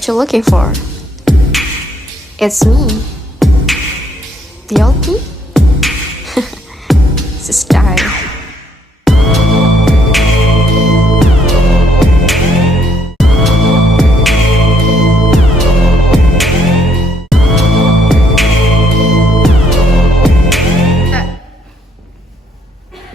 what you're looking for. It's me, the old me. It's a style.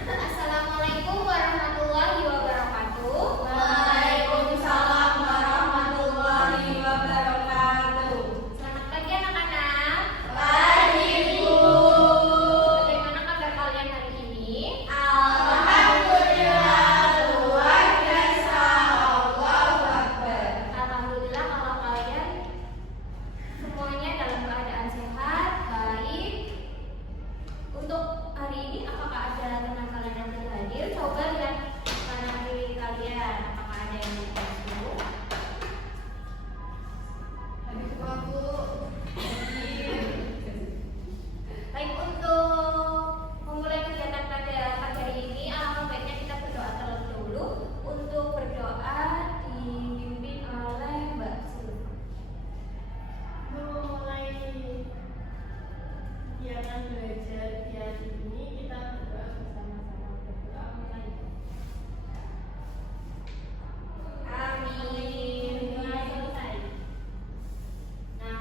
Assalamualaikum warahmatullahi wabarakatuh. Waalaikumsalam warahmatullahi wabarakatuh. Selamat pagi anak-anak. Pagi Bu. Bagaimana kabar kalian hari ini? Alhamdulillah luar biasa. Allahu Akbar. Alhamdulillah kalau kalian semuanya dalam keadaan sehat, baik. Untuk hari ini apakah ada teman kalian yang tidak hadir? Coba lihat kanan kiri kalian, apakah ada yang tidak hadir? Hadir semua Bu. Baik, untuk memulai kegiatan pada pagi hari ini, alangkah baiknya kita berdoa terlebih dahulu. Untuk berdoa dipimpin oleh Mbak Silva. Memulai kegiatan belajar di hari ini, kita berdoa bersama-sama. Berdoa mulai. Amin. Selesai. Nah,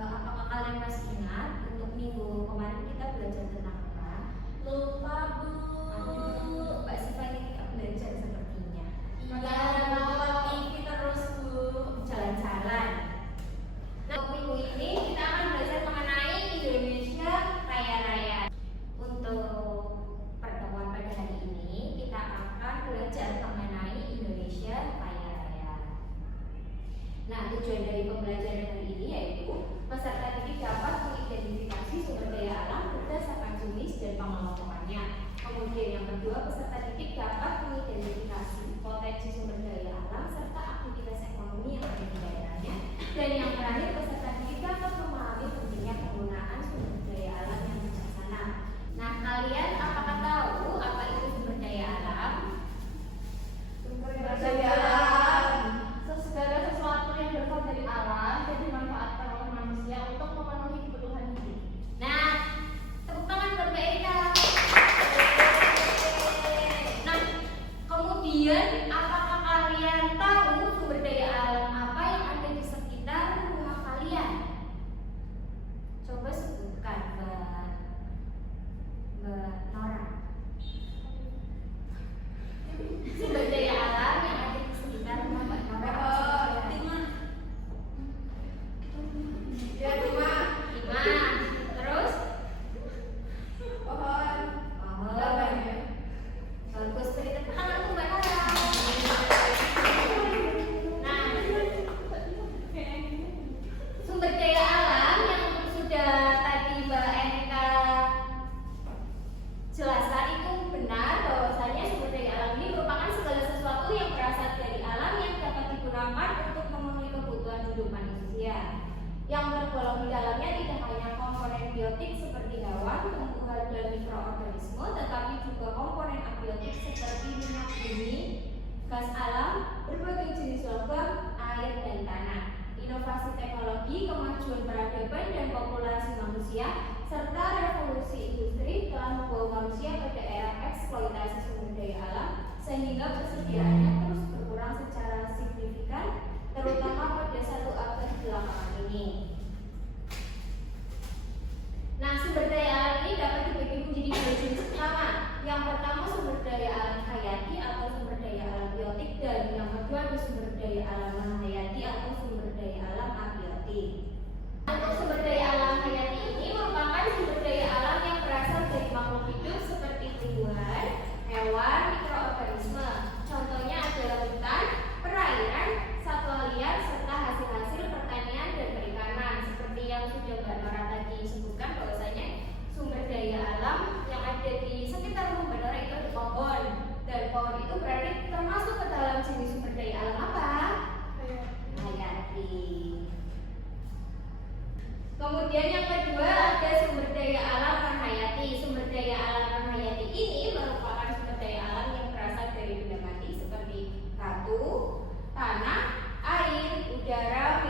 apakah kalian masih ingat untuk minggu kemarin kita belajar tentang apa? Lupa Bu. Mbak Siva ini tidak belajar sepertinya. Iya, nonton TV terus Bu. Jalan-jalan. Nah, untuk minggu ini kita akan belajar mengenai Indonesia Raya-Raya. Untuk pertemuan pada hari ini kita akan belajar mengenai Indonesia Raya-Raya. Nah, tujuan dari pembelajaran hari ini yaitu peserta didik dapat mengidentifikasi sumber daya alam berdasarkan jenis dan pengelolaannya. Kemudian yang kedua, peserta didik dapat mengidentifikasi potensi sumber daya alam serta aktivitas ekonomi yang ada di daerahnya. Dan yang terakhir, peserta didik dapat memahami pentingnya penggunaan sumber daya alam yang bijaksana. Nah, kalian apakah tahu apa itu sumber daya alam? Sumber daya alam, segala sesuatu yang berasal dari alam dan dimanfaatkan oleh manusia untuk memenuhi kebutuhan hidup. Nah, tepuk tangan buat Mbak Erika. Nah, kemudian apakah kalian tahu sumber daya alam apa yang ada di sekitar rumah kalian? Coba sebutkan Mbak Nora. Sumber daya alam yang ada di sekitar rumah Mbak Nora. Ya, cuma Lima. Terus? pohon. Bagus, beri tepuk tangan untuk Mbak Nora. Nah, sumber daya alam yang sudah tadi Mbak Erika jelaskan itu benar bahwasanya sumber daya alam ini merupakan segala sesuatu yang berasal dari alam yang dapat digunakan untuk memenuhi kebutuhan hidup manusia. Yang tergolong di dalamnya tidak hanya komponen biotik seperti hewan, tumbuhan, dan mikroorganisme, tetapi juga komponen abiotik seperti minyak bumi, gas alam, berbagai jenis logam, air, dan tanah. Inovasi teknologi, kemajuan peradaban, dan populasi manusia, serta revolusi industri telah membawa manusia pada era eksploitasi sumber daya alam, sehingga persediaannya terus berkurang secara signifikan, terutama pada 1 abad belakangan ini. Nah, sumber daya alam ini dapat dibagi menjadi 2 jenis utama. Yang pertama sumber daya alam hayati atau sumber daya alam biotik, dan yang kedua ada sumber daya alam non-hayati atau sumber daya alam abiotik. Untuk sumber daya alam hayati ini merupakan sumber daya alam yang berasal dari makhluk hidup seperti tumbuhan, hewan, mikroorganisme. Contohnya adalah hutan, perairan, satwa liar, serta hasil-hasil pertanian dan perikanan. Seperti yang sudah Mbak Nora tadi sebutkan bahwasanya sumber daya alam yang ada di sekitar rumah Mbak Nora itu ada pohon. Dan pohon itu berarti termasuk ke dalam jenis sumber daya alam apa? Hayati. Kemudian yang kedua ada sumber daya alam non-hayati. Sumber daya alam non-hayati ini merupakan sumber daya alam yang berasal dari benda mati seperti batu, tanah, air, udara,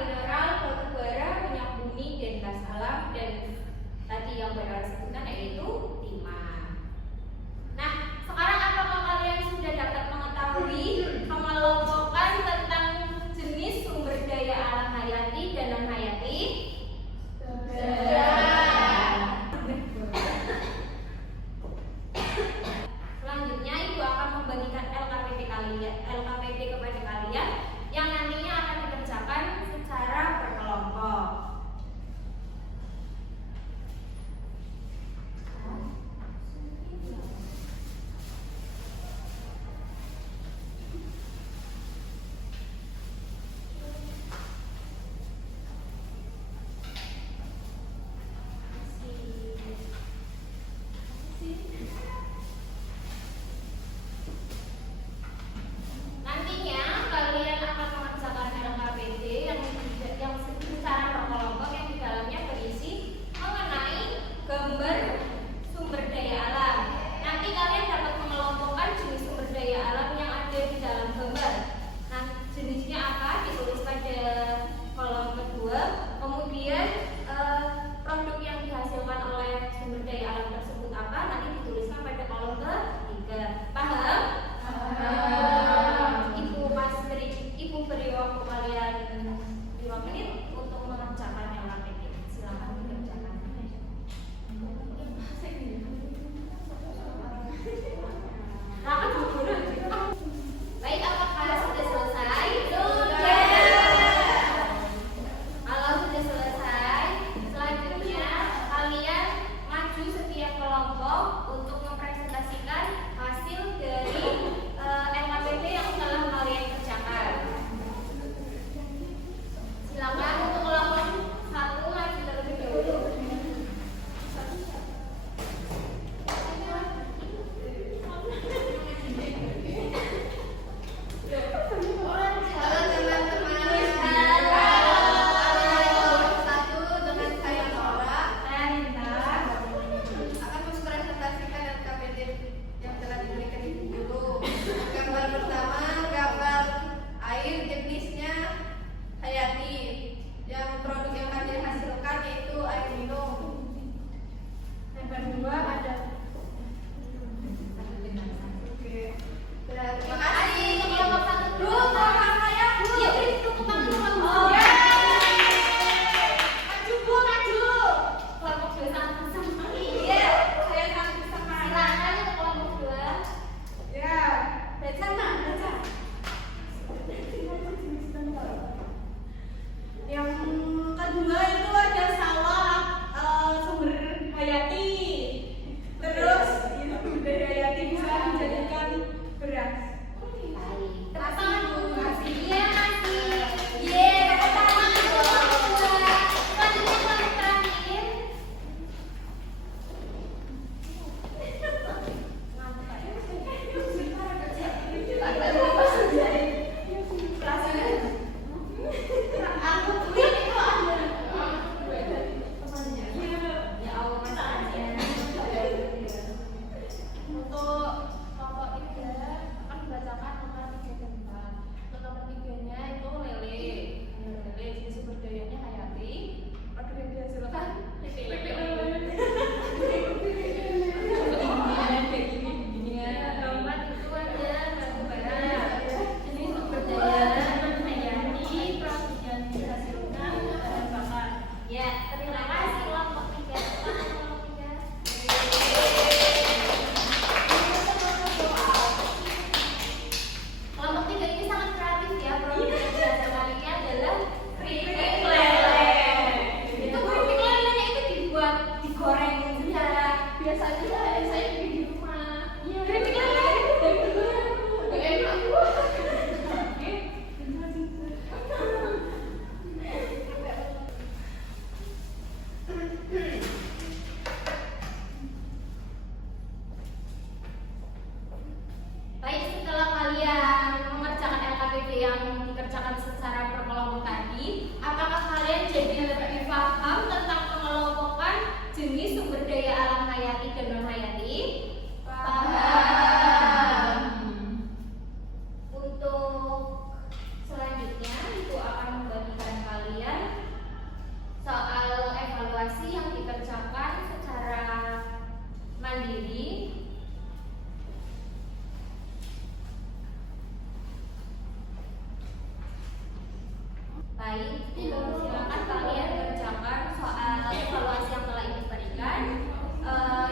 Silakan kalian kerjakan soal evaluasi yang telah Ibu berikan.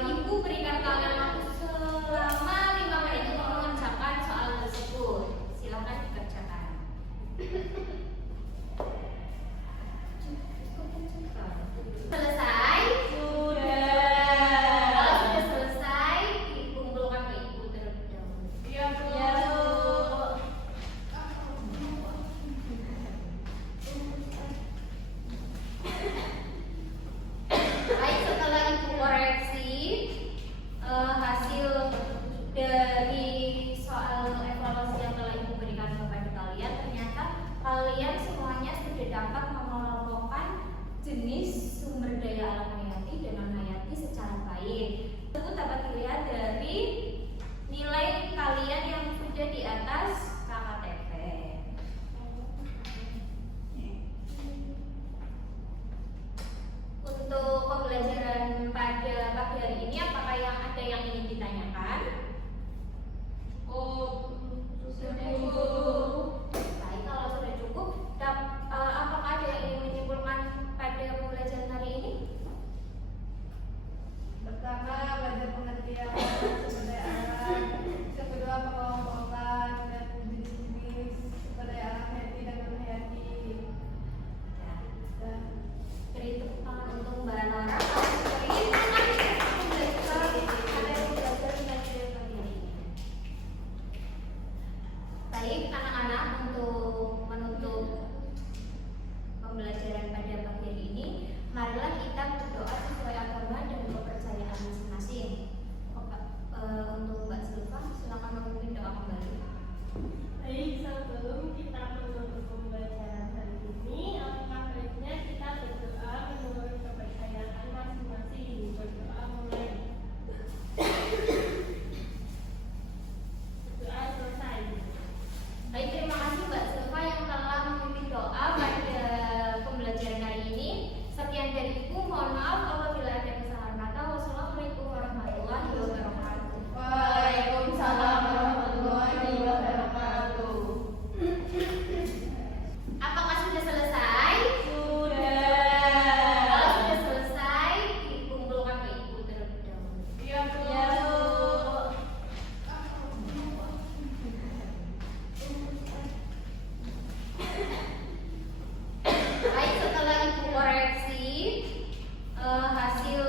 Ibu berikan kalian waktu selama 5 menit untuk mengerjakan soal tersebut. Silakan dikerjakan. Selesai? Sudah. Kalau sudah selesai, dikumpulkan ke Ibu terlebih dahulu. Iya, Bu. Baik, setelah Ibu koreksi hasil dari soal evaluasi yang telah Ibu berikan kepada kalian, ternyata kalian semuanya sudah dapat mengelompokkan jenis sumber daya alam hayati dan non hayati secara baik. Itu dapat dilihat dari nilai kalian yang sudah di atas KKTP. Untuk pembelajaran pada pagi hari ini, apakah ada yang ingin ditanyakan? Sudah, Bu. Baik, kalau sudah cukup, apakah ada yang ingin menyimpulkan pada pembelajaran hari ini? Pertama, belajar pengertian sumber daya alam. Yang kedua, pengelompokan dan jenis-jenis sumber daya alam hayati dan non hayati. Dan Beri tepuk tangan untuk Mbak Nora. Ini kan belajar pada pagi hari ini. Baik, anak-anak, untuk menutup pembelajaran pada pagi hari ini, marilah kita berdoa sesuai agama dan kepercayaan masing-masing. Untuk Mbak Silva, silakan memimpin doa kembali. baik, sebelum kita menutup pembelajaran hari ini, alangkah baiknya kita berdoa menurut kepercayaan masing-masing. Berdoa mulai. Doa selesai. Baik, terima kasih Mbak Silva yang telah memimpin doa pada pembelajaran hari ini. Sekian dari Ibu, mohon maaf apabila ada kesalahan kata. Wassalamualaikum warahmatullahi wabarakatuh. Waalaikumsalam warahmatullahi wabarakatuh. Apakah sudah selesai? Sudah. Kalau sudah selesai, dikumpulkan ke Ibu terlebih dahulu. Iya, Bu. Baik, setelah Ibu koreksi hasil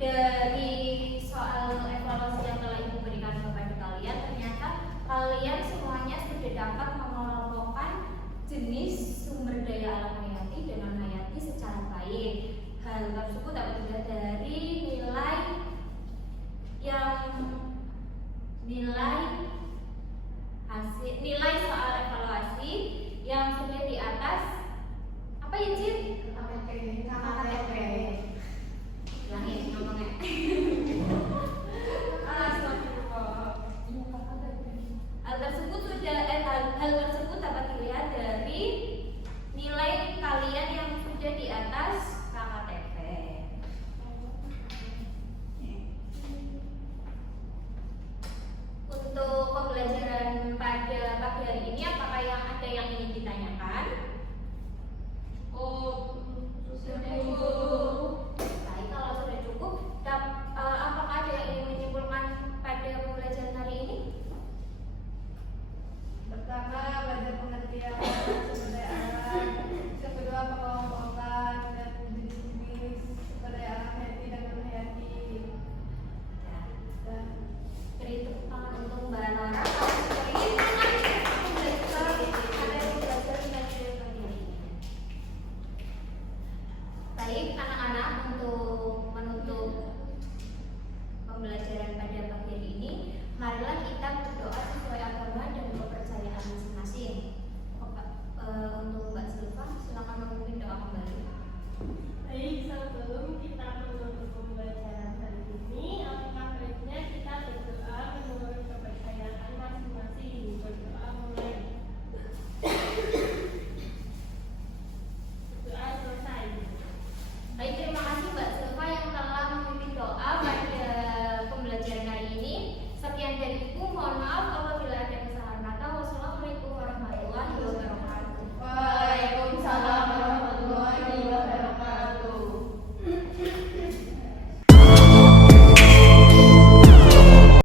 dari soal evaluasi yang telah Ibu berikan kepada kalian, ternyata kalian semuanya sudah dapat mengelompokkan jenis sumber daya alam hayati dan non hayati secara baik. Hal tersebut dapat dilihat dari nilai hasil nilai soal